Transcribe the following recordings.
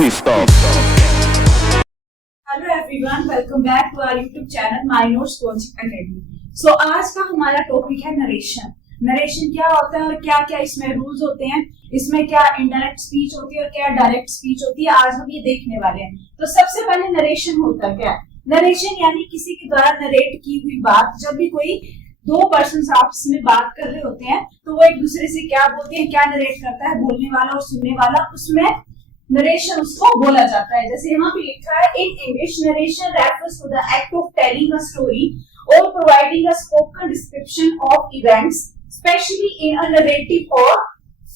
Please stop. Hello everyone, welcome back to our YouTube channel my notes coaching academy. So आज का हमारा topic है narration. Narration क्या होता है और क्या क्या इसमें रूल्स होते हैं, इसमें क्या इनडायरेक्ट स्पीच होती है और क्या डायरेक्ट स्पीच होती है, आज हम ये देखने वाले हैं। तो सबसे पहले नरेशन होता क्या है? नरेशन यानी किसी के द्वारा नरेट की हुई बात। जब भी कोई दो पर्सन आपस में बात कर रहे होते हैं तो वो एक दूसरे से क्या बोलते हैं, क्या नरेट करता है बोलने वाला और सुनने वाला, उसमें नरेशन उसको बोला जाता है। जैसे यहाँ पे लिखा है, in English narration refers to the act of telling a story और providing a spoken description of events, especially in a narrative और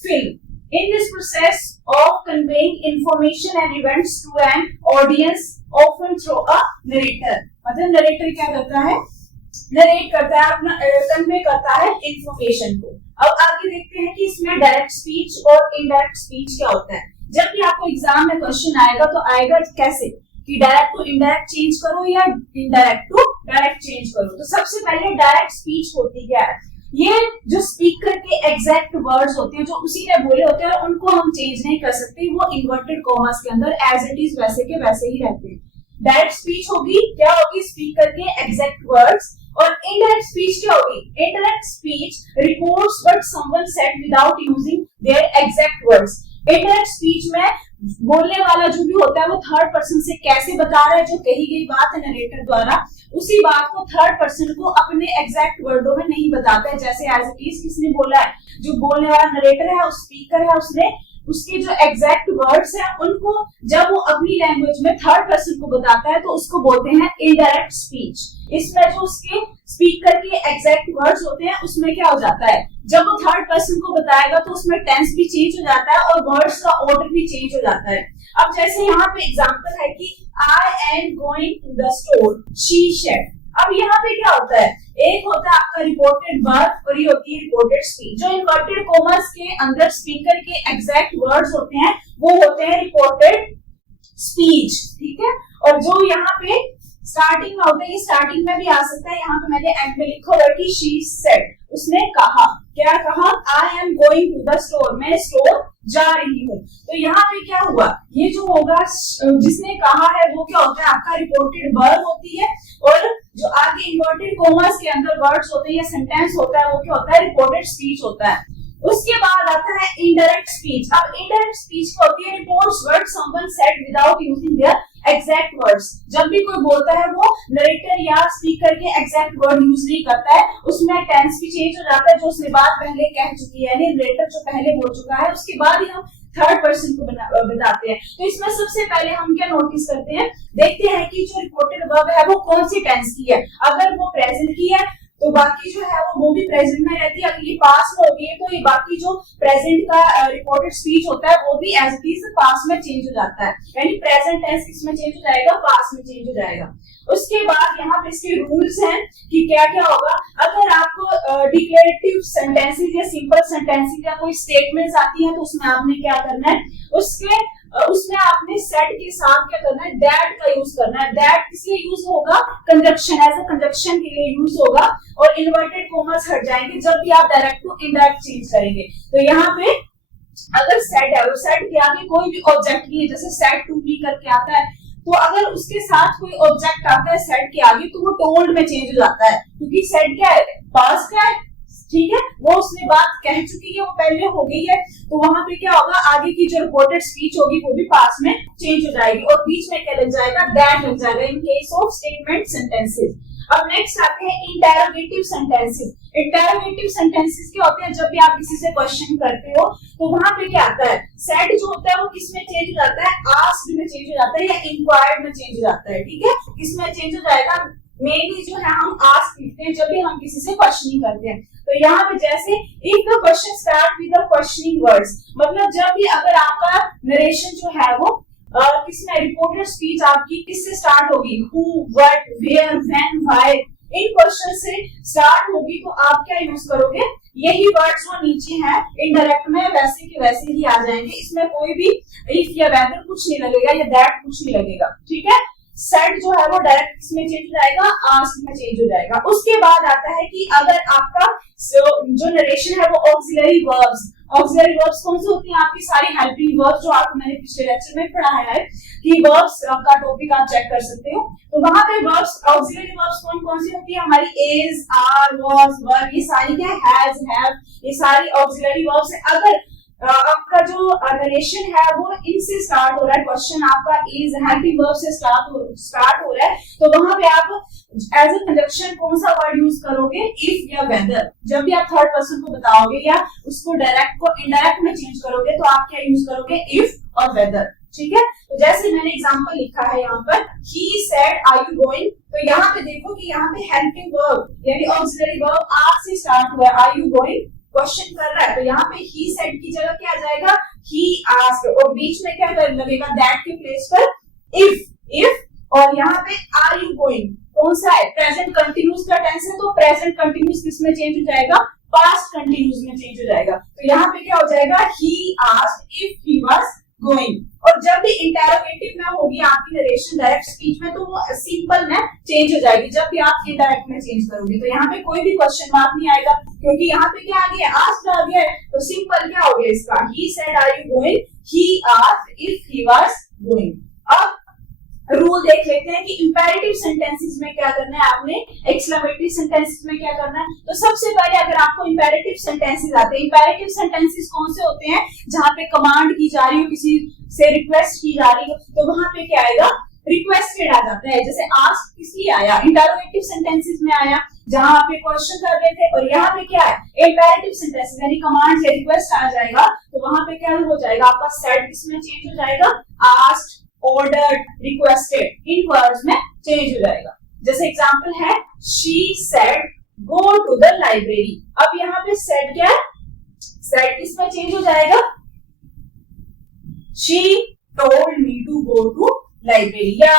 film. In this process of conveying information and events to an audience often through a narrator. मतलब narrator क्या करता है, narrate करता है, अपना convey करता है इंफॉर्मेशन को। अब आगे देखते हैं कि इसमें डायरेक्ट स्पीच और इनडायरेक्ट स्पीच क्या होता है। जब भी आपको एग्जाम में क्वेश्चन आएगा तो आएगा कैसे कि डायरेक्ट टू इनडायरेक्ट चेंज करो या इनडायरेक्ट टू डायरेक्ट चेंज करो। तो सबसे पहले डायरेक्ट स्पीच होती क्या है? ये जो स्पीकर के एग्जैक्ट वर्ड्स होते हैं जो उसी ने बोले होते हैं और उनको हम चेंज नहीं कर सकते, वो इन्वर्टेड कॉमास के अंदर एज इट इज वैसे के वैसे ही रहते हैं। डायरेक्ट स्पीच होगी क्या होगी? स्पीकर के एग्जैक्ट वर्ड्स। और इनडायरेक्ट स्पीच क्या होगी? Indirect speech reports what someone said without using their exact words. Indirect speech में बोलने वाला जो भी होता है वो थर्ड पर्सन से कैसे बता रहा है, जो कही गई बात है नरेटर द्वारा, उसी बात को थर्ड पर्सन को अपने एग्जैक्ट वर्डों में नहीं बताता है। जैसे एज इट इज किसने बोला है, जो बोलने वाला नरेटर है, उस स्पीकर है, उसने उसके जो एग्जैक्ट वर्ड्स हैं उनको जब वो अपनी लैंग्वेज में थर्ड पर्सन को बताता है तो उसको बोलते हैं इनडायरेक्ट स्पीच। इसमें जो उसके स्पीकर के एग्जैक्ट वर्ड्स होते हैं उसमें क्या हो जाता है, जब वो थर्ड पर्सन को बताएगा तो उसमें टेंस भी चेंज हो जाता है और वर्ड्स का ऑर्डर भी चेंज हो जाता है। अब जैसे यहाँ पे एग्जांपल है कि I am going to the store, she said. अब यहाँ पे क्या होता है, एक होता है आपका रिपोर्टेड वर्ब और ये होती है रिपोर्टेड स्पीच। जो इन्वर्टेड कॉमास के अंदर स्पीकर के एग्जैक्ट वर्ड्स होते हैं वो होते हैं रिपोर्टेड स्पीच, ठीक है। और जो यहाँ पे स्टार्टिंग में होता है, ये स्टार्टिंग में भी आ सकता है, यहाँ पे मैंने एंड में लिखा हुआ कि शी सेड, उसने कहा। क्या कहा? I am going to the store, मैं स्टोर जा रही हूँ। तो यहाँ पे क्या हुआ, ये जो होगा जिसने कहा है वो क्या होता है, आपका रिपोर्टेड वर्ब होती है। और जो आगे इन्वर्टेड कॉमास के अंदर वर्ड्स होते हैं या सेंटेंस होता है वो क्या होता है, रिपोर्टेड स्पीच होता है। उसके बाद आता है इनडायरेक्ट स्पीच। अब इनडायरेक्ट स्पीच क्या होती है, reports what someone said without using their exact words. जब भी कोई बोलता है वो नरेटर या स्पीकर के एग्जैक्ट वर्ड यूज नहीं करता है, उसमें टेंस भी चेंज हो जाता है, जो उसने बात पहले कह चुकी है, यानी नरेटर जो पहले बोल चुका है उसके बाद ही हम थर्ड पर्सन को बताते हैं। तो इसमें सबसे पहले हम क्या नोटिस करते हैं, देखते हैं कि जो रिपोर्टेड वर्ब है वो कौन सी टेंस की है। अगर वो प्रेजेंट की है तो बाकी जो है वो भी प्रेजेंट में रहती है। अगर ये पास्ट में होगी तो ये बाकी जो प्रेजेंट का रिपोर्टेड स्पीच होता है वो भी एज इट इज पास्ट में चेंज हो जाता है, यानी प्रेजेंट टेंस किसमें चेंज हो जाएगा, पास्ट में चेंज हो जाएगा। उसके बाद यहाँ पे इसके रूल्स हैं कि क्या क्या होगा। अगर आपको डिक्लेरेटिव सेंटेंसेस या सिंपल सेंटेंसेस या कोई स्टेटमेंट्स आती है तो उसमें आपने क्या करना है, उसमें आपने सेड के साथ क्या करना है, दैट का यूज करना है। दैट इसलिए यूज होगा, कंजक्शन एज अ कंजक्शन के लिए यूज होगा। और इन्वर्टेड कॉमास हट जाएंगे जब भी आप डायरेक्ट टू इनडायरेक्ट चेंज करेंगे। तो यहाँ पे अगर सेड है और सेड के आगे कोई भी ऑब्जेक्ट नहीं है, जैसे सेड टू बी करके आता है, तो अगर उसके साथ कोई ऑब्जेक्ट आता है सेड के आगे तो वो टोल्ड में चेंज हो जाता है, क्योंकि सेड क्या है, पास्ट का है, ठीक है, वो उसने बात कह चुकी है, वो पहले हो गई है। तो वहां पे क्या होगा, आगे की जो रिपोर्टेड स्पीच होगी वो भी पास में चेंज हो जाएगी और बीच में क्या लग जाएगा, दैट लग जाएगा in case of statement sentences. अब नेक्स्ट आते हैं इंटेरोगेटिव सेंटेंसेस। इंटेरोगेटिव सेंटेंसेस क्या होते हैं, जब भी आप किसी से क्वेश्चन करते हो तो वहां पे क्या आता है, सेड जो होता है वो किस में चेंज हो जाता है, आस्क्ड में चेंज हो जाता है या इंक्वायर्ड में चेंज हो जाता है, ठीक है। किसमें चेंज हो जाएगा, मेनली जो है हम आस्क लिखते हैं जब भी हम किसी से क्वेश्चनिंग करते हैं। तो यहाँ पे जैसे if the question start with the questioning words, मतलब जब भी अगर आपका नरेशन जो है वो किसमें, रिपोर्टेड स्पीच आपकी किससे स्टार्ट होगी, who, what, where, when, why, इन क्वेश्चन से स्टार्ट होगी, तो आप क्या यूज करोगे, यही वर्ड्स जो नीचे हैं इनडायरेक्ट में वैसे के वैसे ही आ जाएंगे। इसमें कोई भी इफ या वेदर कुछ नहीं लगेगा या दैट कुछ नहीं लगेगा, ठीक है। सेड जो है वो डायरेक्ट इसमें चेंज हो जाएगा, आस्क में चेंज हो जाएगा। उसके बाद आता है कि अगर आपका जो नरेशन है वो ऑक्सिलरी वर्ब्स, ऑक्सिलरी वर्ब्स कौन से होती हैं? आपकी सारी हेल्पिंग वर्ब्स जो आपको मैंने पिछले लेक्चर में पढ़ाया है कि वर्ब्स का टॉपिक आप चेक कर सकते हो। तो वहां पे वर्ब्स, ऑक्सिलरी वर्ब्स कौन कौन सी होती है? हमारी इज, आर, वाज, वर, ये सारी क्या है? हैज, हैव, ये सारी ऑक्सिलरी वर्ब्स है। अगर आपका जो नरेशन है वो इनसे स्टार्ट हो रहा है, क्वेश्चन आपका इज हेल्पिंग वर्ब से स्टार्ट हो रहा है, तो वहां पे आप एज ए कंजक्शन कौन सा वर्ड यूज करोगे? इफ या वेदर। जब भी आप थर्ड पर्सन को बताओगे या उसको डायरेक्ट को इनडायरेक्ट में चेंज करोगे तो आप क्या यूज करोगे? इफ और वेदर। ठीक है, तो जैसे मैंने एग्जांपल लिखा है यहाँ पर, he said are you going, तो यहाँ पे देखो कि यहाँ पे हेल्पिंग वर्ब यानी ऑक्सिलरी वर्ब आर से स्टार्ट हुआ है, आर यू गोइंग, क्वेश्चन कर रहा है, तो यहाँ पे ही सेड की जगह क्या आ जाएगा? ही आस्क्ड, और बीच में क्या लगेगा? दैट के प्लेस पर इफ, और यहाँ पे आर यू गोइंग कौन सा है? प्रेजेंट कंटिन्यूस का टेंस है, तो प्रेजेंट कंटिन्यूस किस में चेंज हो जाएगा? पास्ट कंटिन्यूस में चेंज हो जाएगा। तो यहाँ पे क्या हो जाएगा? ही asked if he was going. और जब भी इंटरोगेटिव में होगी आपकी नरेशन डायरेक्ट स्पीच में, तो वो सिंपल में चेंज हो जाएगी जब भी आप इनडायरेक्ट में चेंज करोगे। तो यहाँ पे कोई भी क्वेश्चन मार्क नहीं आएगा, क्योंकि यहाँ पे क्या आ गया? आस्क्ड आ गया है, तो सिंपल क्या हो गया इसका? He said are you going, he asked if he was going. अब रूल देख लेते हैं कि इंपेरेटिव सेंटेंसेस में क्या करना है आपने, एक्सक्लेमेटरी सेंटेंसेस में क्या करना है। तो सबसे पहले अगर आपको इंपेरेटिव सेंटेंसेस आते हैं, इंपेरेटिव सेंटेंसेस कौन से होते हैं? जहां पे कमांड की जा रही हो, किसी से रिक्वेस्ट की जा रही हो, तो वहां पे क्या आएगा? रिक्वेस्टेड आ जाता है। जैसे आस्क किसलिए आया? इंटरोगेटिव सेंटेंसेस में आया, जहां आप क्वेश्चन कर रहे थे, और यहाँ पे क्या है? इंपेरेटिव सेंटेंसेस यानी कमांड या रिक्वेस्ट आ जाएगा, तो वहां पे क्या हो जाएगा? आपका सेड किसमें चेंज हो जाएगा? आस्क्ड, ordered, requested, इन वर्ड्स में चेंज हो जाएगा। जैसे एग्जांपल है, she said go to the library। अब यहाँ पे said क्या है? said किसमें चेंज हो जाएगा? she told me to go to library। या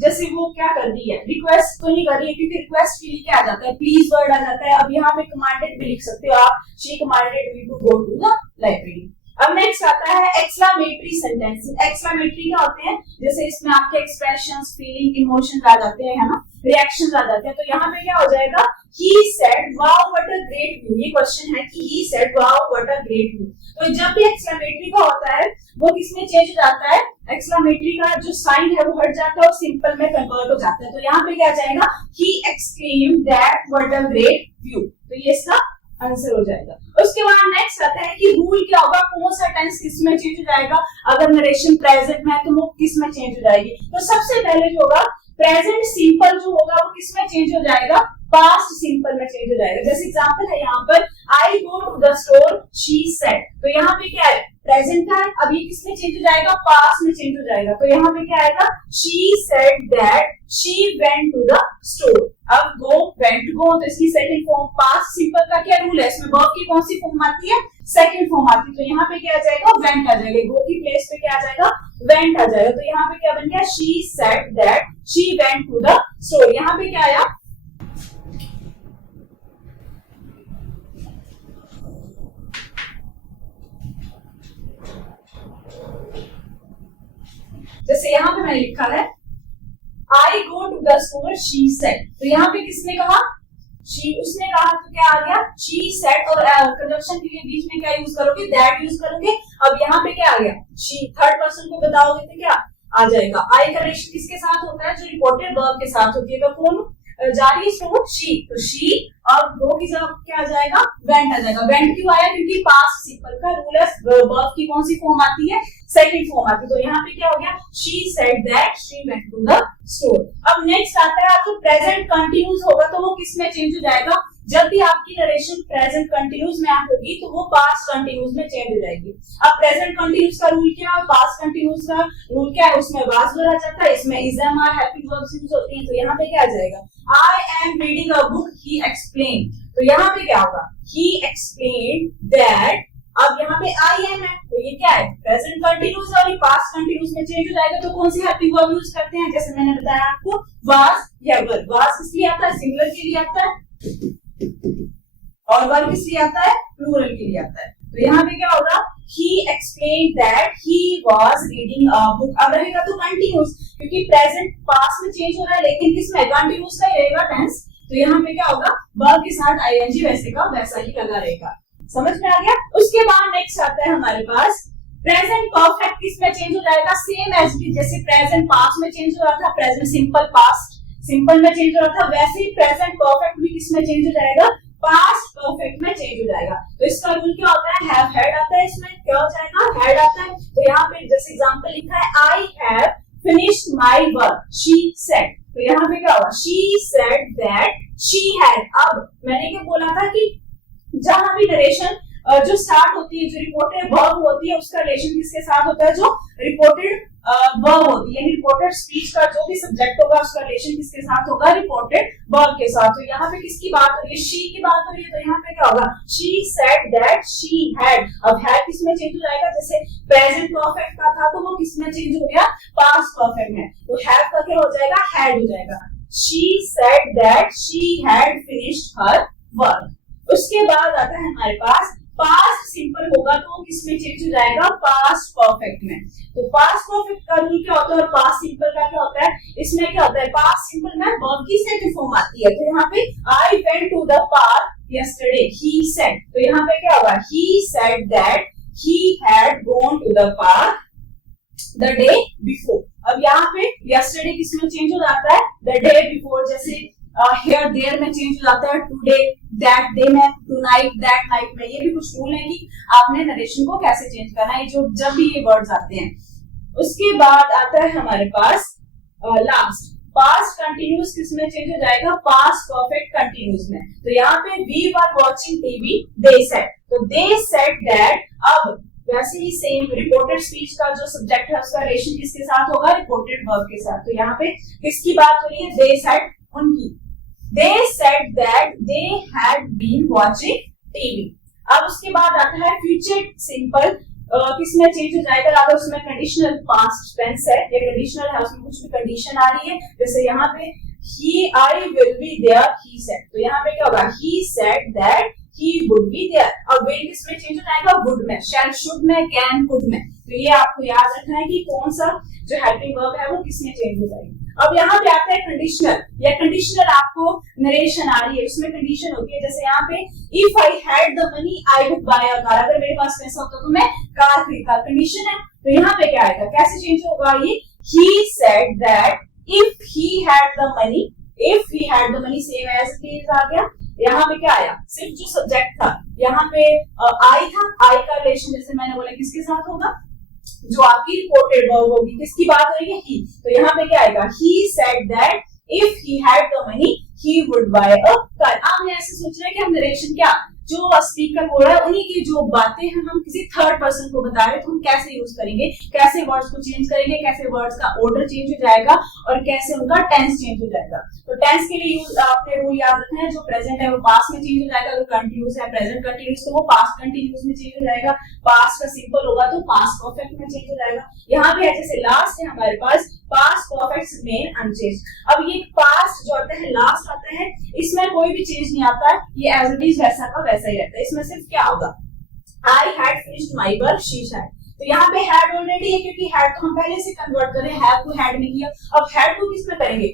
जैसे वो क्या कर रही है? रिक्वेस्ट तो नहीं कर रही है, क्योंकि रिक्वेस्ट के लिए क्या आ जाता है? प्लीज वर्ड आ जाता है। अब यहाँ पे कमांडेड भी लिख सकते हो आप, she commanded me to go to the library। अब नेक्स्ट आता है एक्सक्लेमेटरी सेंटेंसेस। एक्सक्लेमेटरी क्या होते हैं? जैसे इसमें आपके एक्सप्रेशंस, फीलिंग, इमोशंस आ जाते हैं, है ना, रिएक्शंस आ जाते हैं। तो यहाँ पे क्या हो जाएगा? he said wow what a great view। ये क्वेश्चन है कि he said wow what a great view। तो जब भी एक्सक्लेमेटरी का होता है वो किसमें चेंज हो जाता है? एक्सक्लेमेटरी का जो साइन है वो हट जाता है और सिंपल में कन्वर्ट हो जाता है। तो यहाँ पे क्या जाएगा? he exclaimed that what a great view। तो ये इसका आंसर हो जाएगा। उसके बाद नेक्स्ट आता है कि रूल क्या होगा? कौन सा टेंस किस में चेंज हो जाएगा? अगर नरेशन प्रेजेंट में है तो वो किस में चेंज हो जाएगी? तो सबसे पहले जो होगा प्रेजेंट सिंपल जो होगा वो किस में चेंज हो जाएगा? पास्ट सिंपल में चेंज हो जाएगा। जैसे एग्जांपल है यहाँ पर, I go to the store, she said. तो यहाँ पे क्या है? प्रेजेंट का है, अब ये किसमें चेंज हो जाएगा? पास्ट में चेंज हो जाएगा। तो यहाँ पे क्या आएगा? She said that she went to the store. अब गो, वेंट, गो, तो इसकी सेकंड फॉर्म पास्ट सिंपल का क्या रूल है? इसमें वर्ब की कौन सी फॉर्म आती है? सेकंड फॉर्म आती है। तो यहाँ पे क्या आ जाएगा? वेंट आ जाएगा। गो की प्लेस पे क्या आ जाएगा? वेंट आ जाएगा। तो यहाँ पे क्या बन गया? She said that she went to the store. यहाँ पे क्या आया? जैसे यहाँ पे मैंने लिखा है I go to the store, she said. तो यहाँ पे किसने कहा? शी, उसने कहा, तो क्या आ गया? She said. और कंजंक्शन के लिए बीच में क्या यूज करोगे? दैट यूज करोगे। अब यहाँ पे क्या आ गया? शी, थर्ड पर्सन को बताओगे तो क्या आ जाएगा? आई का रिलेशन किसके साथ होता है? जो रिपोर्टेड वर्ब के साथ होती है। तो कौन जा रही है स्टोर? शी। तो शी, और गो की जगह क्या आ जाएगा? वेंट आ जाएगा। वेंट क्यों आया? क्योंकि पास्ट सिंपल का रूल है, वर्ब की कौन सी फॉर्म आती है? सेकंड फॉर्म आती है। तो यहाँ पे क्या हो गया? She said that she went to the store. अब नेक्स्ट आता है आपको प्रेजेंट कंटिन्यूस होगा, तो वो किस में चेंज हो जाएगा? जब भी आपकी नरेशन प्रेजेंट कंटिन्यूस में होगी तो वो पास्ट कंटिन्यूस में चेंज हो जाएगी। अब प्रेजेंट कंटिन्यूस का रूल क्या है? पास्ट कंटिन्यूस का रूल क्या है? उसमें वाज वर्ड आ जाता है, इसमें is am are helping verbs use होती हैं। तो यहाँ पे क्या आ जाएगा? I am reading a book, he explain. तो यहाँ पे क्या होगा? He explain that. अब यहाँ पे आई एम है, तो ये क्या है? प्रेजेंट कंटिन्यूस और ये पास्ट कंटिन्यूस में चेंज हो जाएगा। तो कौन सी हेल्पिंग वर्ब यूज करते हैं? जैसे मैंने बताया आपको, वाज या वर। वाज किस लिए आता है? सिंगुलर के लिए आता है, और वर किस लिए आता है? प्लूरल के लिए आता है। तो यहाँ पे क्या होगा? he explained that he was reading a book। अब रहेगा तो कंटिन्यूस, क्योंकि प्रेजेंट पास्ट में चेंज हो रहा है, लेकिन किसमें? कंटिन्यूस का रहेगा टेंस। तो यहाँ पे क्या होगा? वर्ब के साथ आईएनजी वैसे का वैसा ही लगा रहेगा। समझ में आ गया। उसके बाद नेक्स्ट आता है हमारे पास प्रेजेंट परफेक्ट, किसमें चेंज हो जाएगा, सेम एज इट इज, जैसे प्रेजेंट पास्ट में चेंज हो रहा था, प्रेजेंट सिंपल पास्ट सिंपल में चेंज हो रहा था, वैसे ही प्रेजेंट परफेक्ट भी किसमें चेंज हो जाएगा, पास्ट परफेक्ट में चेंज हो जाएगा। तो इसका रूल क्या होता है, हैव हैड आता है, इसमें क्या हो जाएगा, हैड आता है। तो यहाँ पे जैसे एग्जांपल लिखा है I have finished my work she said, तो यहाँ पे क्या होगा, she said that she had. अब मैंने क्या बोला था कि जहां भी नरेशन जो स्टार्ट होती है, जो रिपोर्टेड वर्ब होती है, उसका रिलेशन किसके साथ होता है, जो रिपोर्टेड वर्ब होती है, यानी रिपोर्टेड स्पीच का जो भी सब्जेक्ट होगा उसका रिलेशन किसके साथ होगा, रिपोर्टेड वर्ब के साथ। तो यहाँ पे किसकी बात हो रही है, शी की बात हो रही है, तो यहाँ पे क्या होगा, she said that she had. अब हैड किसमें चेंज हो जाएगा, जैसे प्रेजेंट परफेक्ट का था तो वो किसमें चेंज हो गया, पास्ट परफेक्ट में, तो हैव का क्या हो जाएगा, हैड हो जाएगा। She said that she had finished her work. उसके बाद आता है हमारे पास पास्ट सिंपल होगा तो किसमें चेंज हो जाएगा, पास्ट परफेक्ट में। तो पास्ट परफेक्ट का रूल क्या होता है और पास्ट सिंपल का क्या होता है, इसमें क्या होता है, पास्ट सिंपल में वर्ब की सेकंड फॉर्म आती है। तो यहाँ पे I went to the park yesterday he said, तो यहाँ पे क्या होगा, he said that he had gone to the park the day before. अब यहाँ पे यस्टरडे किसमें चेंज हो जाता है, द डे बिफोर, जैसे हियर देयर में चेंज हो जाता है, टुडे दैट डे में, टुनाइट दैट नाइट में। ये भी कुछ रूल है कि आपने नरेशन को कैसे चेंज करना है, जो जब भी ये वर्ड्स आते हैं। उसके बाद आता है हमारे पास लास्ट पास्ट कंटिन्यूस, किसमें चेंज हो जाएगा, पास्ट परफेक्ट कंटिन्यूस में। तो यहाँ पे we were watching TV they said, तो दे सेड दैट। अब वैसे ही सेम रिपोर्टेड स्पीच का जो सब्जेक्ट है उसका रिलेशन किसके साथ होगा, रिपोर्टेड वर्ब के साथ। तो यहाँ पे किसकी बात हो रही है, दे सेड, उनकी। They said that they had been watching TV। अब उसके बाद आता है फ्यूचर सिंपल, किसमें चेंज हो जाएगा, अगर उसमें कंडीशनल पास्ट टेंस है या कंडीशनल है, उसमें कुछ भी कंडीशन आ रही है, जैसे यहाँ पे he I will be there he said, तो यहाँ पे क्या होगा, he said that he would be there। अब will किसमें चेंज हो जाएगा, would में, shall should में, can could में। तो ये आपको याद रखना है कि कौन सा जो हेल्पिंग वर्ब है वो किसमें चेंज हो जाएगी। अब यहाँ पे आता है कंडीशनल, या कंडीशनल आपको नरेशन आ रही है, उसमें कंडीशन होती है, जैसे यहाँ पे if I had the money I would buy a car, अगर मेरे पास पैसा होता तो मैं कार खरीदता, कंडीशन है। तो यहाँ पे क्या आएगा, कैसे चेंज होगा ये, he said that if he had the money, if he had the money same as it is आ गया। यहाँ पे क्या आया, सिर्फ जो सब्जेक्ट था यहाँ पे आई था, आई का रिलेशन जैसे मैंने बोला किसके साथ होगा, जो आपकी रिपोर्टेड वर्ब होगी, किसकी बात हो रही है, ही। तो यहाँ पे क्या आएगा, he said that if he had the money he would buy a car। आपने ऐसे सोच रहे हैं कि हम नरेशन क्या, जो स्पीकर बोल रहा है उन्हीं की जो बातें हैं हम किसी थर्ड पर्सन को बता रहे हैं, तो हम कैसे यूज करेंगे, कैसे वर्ड्स को चेंज करेंगे, कैसे वर्ड्स का ऑर्डर चेंज हो जाएगा और कैसे उनका टेंस चेंज हो जाएगा। तो टेंस के लिए यूज आपने रूल याद रखना है, जो प्रेजेंट है वो पास्ट में चेंज हो जाएगा, अगर कंटिन्यूस है प्रेजेंट कंटिन्यूस तो वो पास्ट कंटिन्यूस में चेंज हो जाएगा, पास्ट का सिंपल होगा तो पास्ट परफेक्ट में चेंज हो जाएगा। यहाँ पे जैसे लास्ट है हमारे पास पास्ट परफेक्ट रिमेन अनचेंज्ड। अब ये पास्ट जो आता है लास्ट आता है, इसमें कोई भी चेंज नहीं आता है, ये एज इट इज वैसा का वैसा ही रहता है। इसमें सिर्फ क्या होगा, I had finished my work she had, तो यहाँ पे हैड ऑलरेडी है क्योंकि हैड तो हम पहले से कन्वर्ट कर रहे हैं, हैव को हैड में किया। अब हैड को किस में करेंगे,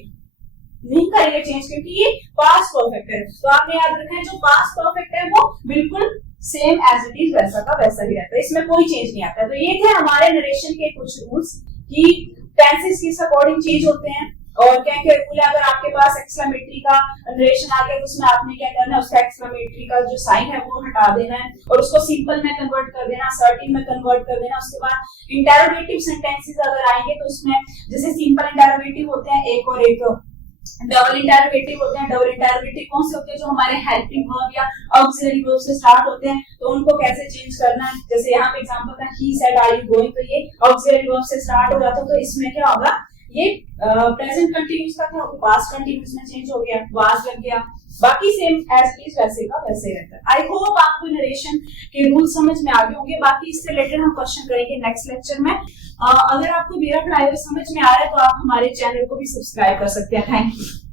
नहीं करेंगे चेंज क्योंकि ये पास्ट परफेक्ट है। तो आपने याद रखना है जो पास्ट परफेक्ट है वो बिल्कुल सेम एज इट इज वैसा का वैसा ही रहता है, इसमें कोई चेंज नहीं आता है। तो ये थे हमारे नरेशन के कुछ रूल्स कि टेंसेस किस अकॉर्डिंग चेंज होते हैं और क्या क्या रूल है। अगर आपके पास एक्सक्लेमेटरी का नरेशन आ गया तो उसमें आपने क्या करना है, उसका एक्सक्लेमेटरी का जो साइन है वो हटा देना है और उसको सिंपल में कन्वर्ट कर देना, सर्टेन में कन्वर्ट कर देना। उसके बाद इंटरोगेटिव सेंटेंसेस अगर आएंगे तो उसमें जैसे सिंपल इंटरोगेटिव होते हैं एक और एक डबल इंटरोगेटिव होते हैं। डबल इंटरोगेटिव कौन से होते हैं, जो हमारे हेल्पिंग वर्ब या ऑक्सिलरी वर्ब से स्टार्ट होते हैं, तो उनको कैसे चेंज करना है। जैसे यहाँ पे एग्जांपल था he said are you going, तो ये ऑक्सिलरी वर्ब से स्टार्ट हो जाता है, तो इसमें क्या होगा, ये प्रेजेंट कंटिन्यूअस का था पास्ट कंटिन्यूअस में चेंज हो गया, वाज लग गया, बाकी सेम एज इट इज वैसे का वैसे रहता है। आई होप आपको नरेशन के रूल समझ में आ गए होंगे। बाकी इससे रिलेटेड हम क्वेश्चन करेंगे नेक्स्ट लेक्चर में। अगर आपको मेरा पढ़ाई समझ में आ रहा है तो आप हमारे चैनल को भी सब्सक्राइब कर सकते हैं। Thank you.